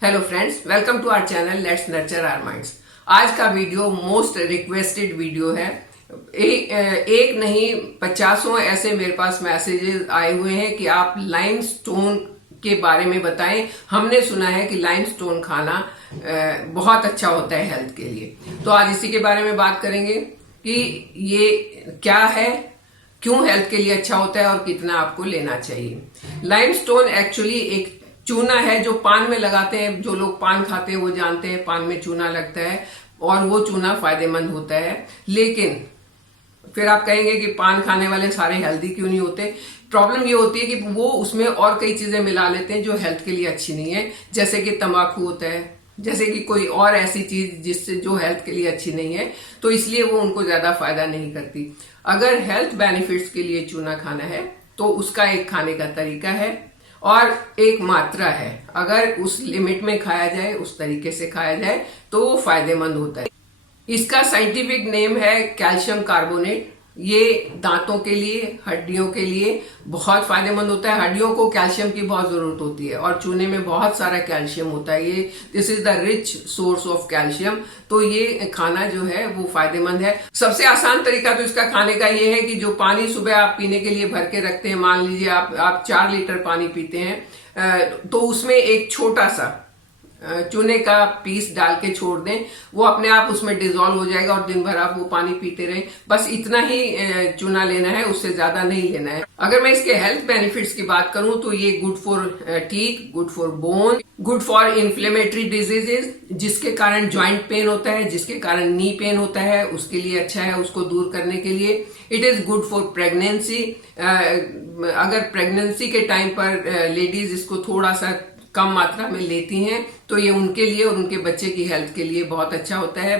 Hello friends, welcome to our channel let's nurture our minds. आज का video most requested video है। एक नहीं, पचासों ऐसे मेरे पास मैसेजेस आए हुए हैं कि आप लाइमस्टोन के बारे में बताएं। हमने सुना है कि लाइमस्टोन खाना बहुत अच्छा होता है हेल्थ के लिए। तो आज इसी के बारे में बात करेंगे कि ये क्या है, क्यों हेल्थ के लिए अच्छा होता है और कितना आपको लेना चाहिए। लाइमस्टोन एक्चुअली एक चूना है जो पान में लगाते हैं। जो लोग पान खाते हैं वो जानते हैं पान में चूना लगता है और वो चूना फायदेमंद होता है। लेकिन फिर आप कहेंगे कि पान खाने वाले सारे हेल्दी क्यों नहीं होते। प्रॉब्लम ये होती है कि वो उसमें और कई चीजें मिला लेते हैं जो हेल्थ के लिए अच्छी नहीं है, जैसे कि तंबाकू होता है, जैसे कि कोई और ऐसी चीज जिससे जो हेल्थ के लिए अच्छी नहीं है, तो इसलिए वो उनको ज्यादा फायदा नहीं करती। अगर हेल्थ बेनिफिट्स के लिए चूना खाना है तो उसका एक खाने का तरीका है और एक मात्रा है। अगर उस लिमिट में खाया जाए, उस तरीके से खाया जाए तो वो फायदेमंद होता है। इसका साइंटिफिक नेम है कैल्शियम कार्बोनेट। ये दांतों के लिए, हड्डियों के लिए बहुत फायदेमंद होता है। हड्डियों को कैल्शियम की बहुत जरूरत होती है और चूने में बहुत सारा कैल्शियम होता है। ये this is the rich source of calcium. तो ये खाना जो है वो फायदेमंद है। सबसे आसान तरीका तो इसका खाने का ये है कि जो पानी सुबह आप पीने के लिए भर के रखते हैं, मान लीजिए आप 4 लीटर पानी पीते हैं, तो उसमें एक छोटा सा चूने का पीस डाल के छोड़ दें। वो अपने आप उसमें डिजोल्व हो जाएगा और दिन भर आप वो पानी पीते रहें। बस इतना ही चूना लेना है, उससे ज्यादा नहीं लेना है। अगर मैं इसके हेल्थ बेनिफिट्स की बात करूं तो ये good for teeth, good for bone, good for inflammatory diseases, जिसके कारण ज्वाइंट पेन होता है, जिसके कारण नी पेन होता है, उसके लिए अच्छा है, उसको दूर करने के लिए। It is good for pregnancy. अगर प्रेगनेंसी के टाइम पर लेडीज इसको थोड़ा सा कम मात्रा में लेती हैं तो ये उनके लिए और उनके बच्चे की हेल्थ के लिए बहुत अच्छा होता है।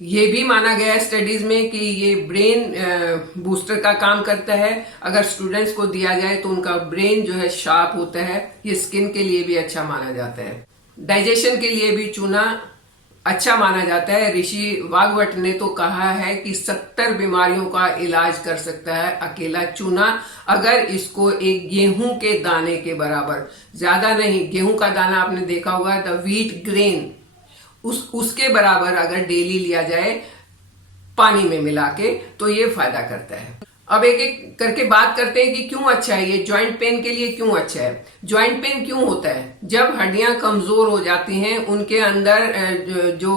ये भी माना गया है स्टडीज में कि ये ब्रेन बूस्टर का काम करता है। अगर स्टूडेंट्स को दिया जाए तो उनका ब्रेन जो है शार्प होता है। ये स्किन के लिए भी अच्छा माना जाता है। डाइजेशन के लिए भी चूना अच्छा माना जाता है। ऋषि वाग्भट ने तो कहा है कि 70 बीमारियों का इलाज कर सकता है अकेला चूना, अगर इसको एक गेहूं के दाने के बराबर, ज्यादा नहीं, गेहूं का दाना आपने देखा होगा, द व्हीट ग्रेन, उसके बराबर अगर डेली लिया जाए पानी में मिला के, तो ये फायदा करता है। अब एक एक करके बात करते हैं कि क्यों अच्छा है ये। ज्वाइंट पेन के लिए क्यों अच्छा है। ज्वाइंट पेन क्यों होता है? जब हड्डियां कमजोर हो जाती हैं, उनके अंदर जो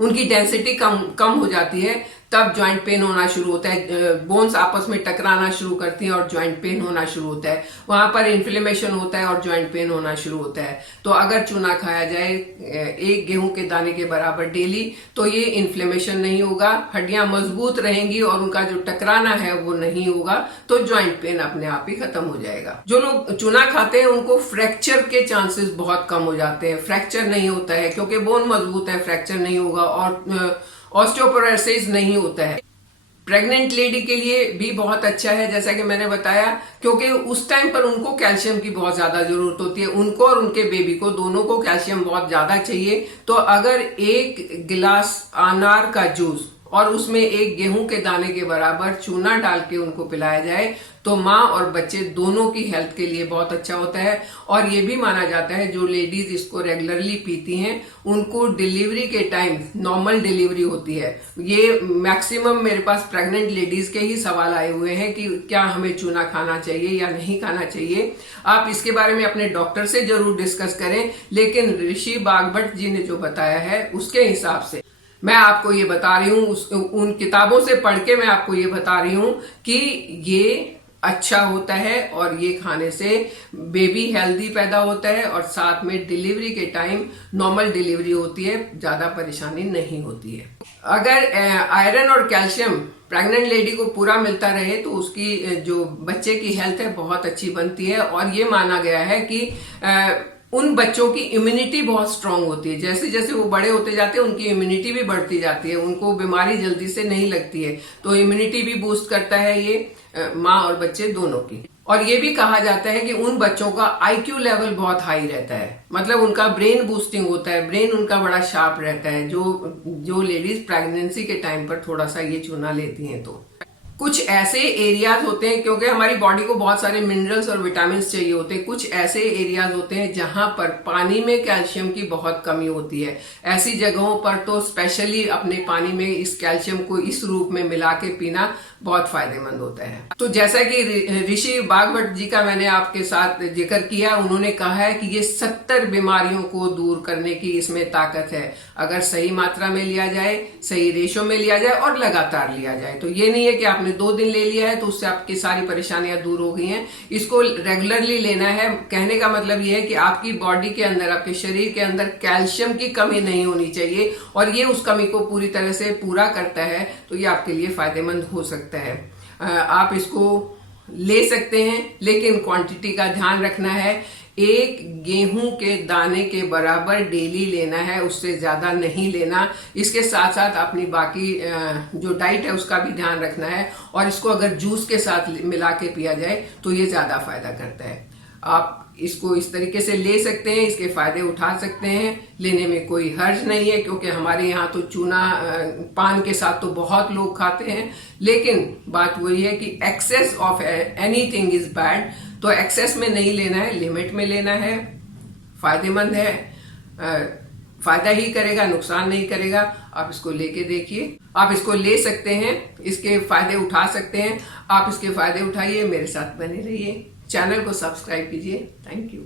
उनकी डेंसिटी कम हो जाती है, तब ज्वाइंट पेन होना शुरू होता है। बोन्स आपस में टकराना शुरू करती हैं और ज्वाइंट पेन होना शुरू होता है। वहां पर इन्फ्लेमेशन होता है और ज्वाइंट पेन होना शुरू होता है। तो अगर चूना खाया जाए एक गेहूं के दाने के बराबर डेली, तो ये इन्फ्लेमेशन नहीं होगा, हड्डियां मजबूत रहेंगी और उनका जो टकराना है वो नहीं होगा, तो ज्वाइंट पेन अपने आप ही खत्म हो जाएगा। जो लोग चूना खाते हैं उनको फ्रैक्चर के चांसेस बहुत कम हो जाते हैं। फ्रैक्चर नहीं होता है क्योंकि बोन मजबूत है, फ्रैक्चर नहीं होगा और ऑस्टियोपोरोसिस नहीं होता है। प्रेग्नेंट लेडी के लिए भी बहुत अच्छा है, जैसा कि मैंने बताया, क्योंकि उस टाइम पर उनको कैल्शियम की बहुत ज्यादा जरूरत होती है। उनको और उनके बेबी को दोनों को कैल्शियम बहुत ज्यादा चाहिए। तो अगर एक गिलास अनार का जूस और उसमें एक गेहूं के दाने के बराबर चूना डाल के उनको पिलाया जाए तो माँ और बच्चे दोनों की हेल्थ के लिए बहुत अच्छा होता है। और ये भी माना जाता है जो लेडीज इसको रेगुलरली पीती हैं उनको डिलीवरी के टाइम नॉर्मल डिलीवरी होती है। ये मैक्सिमम मेरे पास प्रेग्नेंट लेडीज के ही सवाल आए हुए हैं कि क्या हमें चूना खाना चाहिए या नहीं खाना चाहिए। आप इसके बारे में अपने डॉक्टर से जरूर डिस्कस करें, लेकिन ऋषि वाग्भट जी ने जो बताया है उसके हिसाब से मैं आपको ये बता रही हूँ, उन किताबों से पढ़ के मैं आपको ये बता रही हूँ कि ये अच्छा होता है और ये खाने से बेबी हेल्दी पैदा होता है और साथ में डिलीवरी के टाइम नॉर्मल डिलीवरी होती है, ज्यादा परेशानी नहीं होती है। अगर आयरन और कैल्शियम प्रेग्नेंट लेडी को पूरा मिलता रहे तो उसकी जो बच्चे की हेल्थ है बहुत अच्छी बनती है। और ये माना गया है कि उन बच्चों की इम्यूनिटी बहुत स्ट्रांग होती है। जैसे जैसे वो बड़े होते जाते हैं उनकी इम्यूनिटी भी बढ़ती जाती है, उनको बीमारी जल्दी से नहीं लगती है। तो इम्यूनिटी भी बूस्ट करता है ये माँ और बच्चे दोनों की। और ये भी कहा जाता है कि उन बच्चों का आईक्यू लेवल बहुत हाई रहता है, मतलब उनका ब्रेन बूस्टिंग होता है, ब्रेन उनका बड़ा शार्प रहता है, जो लेडीज प्रेगनेंसी के टाइम पर थोड़ा सा ये चूना लेती हैं। तो कुछ ऐसे एरियाज होते हैं, क्योंकि हमारी बॉडी को बहुत सारे मिनरल्स और विटामिन चाहिए होते हैं, कुछ ऐसे एरियाज होते हैं जहां पर पानी में कैल्शियम की बहुत कमी होती है। ऐसी जगहों पर तो स्पेशली अपने पानी में इस कैल्शियम को इस रूप में मिला के पीना बहुत फायदेमंद होता है। तो जैसा कि ऋषि भागवत जी का मैंने आपके साथ जिक्र किया, उन्होंने कहा है कि ये 70 बीमारियों को दूर करने की इसमें ताकत है, अगर सही मात्रा में लिया जाए, सही रेशो में लिया जाए और लगातार लिया जाए। तो ये नहीं है कि आपने 2 दिन ले लिया है तो उससे आपकी सारी परेशानियां दूर हो गई हैं। इसको रेगुलरली लेना है। कहने का मतलब ये है कि आपकी बॉडी के अंदर, आपके शरीर के अंदर कैल्शियम की कमी नहीं होनी चाहिए, और ये उस कमी को पूरी तरह से पूरा करता है। तो ये आपके लिए फायदेमंद हो सकता है। आप इसको ले सकते हैं, लेकिन क्वांटिटी का ध्यान रखना है। एक गेहूं के दाने के बराबर डेली लेना है, उससे ज्यादा नहीं लेना। इसके साथ साथ अपनी बाकी जो डाइट है उसका भी ध्यान रखना है, और इसको अगर जूस के साथ मिला के पिया जाए तो ये ज्यादा फायदा करता है। आप इसको इस तरीके से ले सकते हैं, इसके फायदे उठा सकते हैं, लेने में कोई हर्ज नहीं है, क्योंकि हमारे यहाँ तो चूना पान के साथ तो बहुत लोग खाते हैं। लेकिन बात वही है कि excess of anything is bad. तो एक्सेस में नहीं लेना है, लिमिट में लेना है। फायदेमंद है, फायदा ही करेगा, नुकसान नहीं करेगा। आप इसको लेके देखिए, आप इसको ले सकते हैं, इसके फायदे उठा सकते हैं। आप इसके फायदे उठाइए, मेरे साथ बने रहिए, चैनल को सब्सक्राइब कीजिए। Thank you.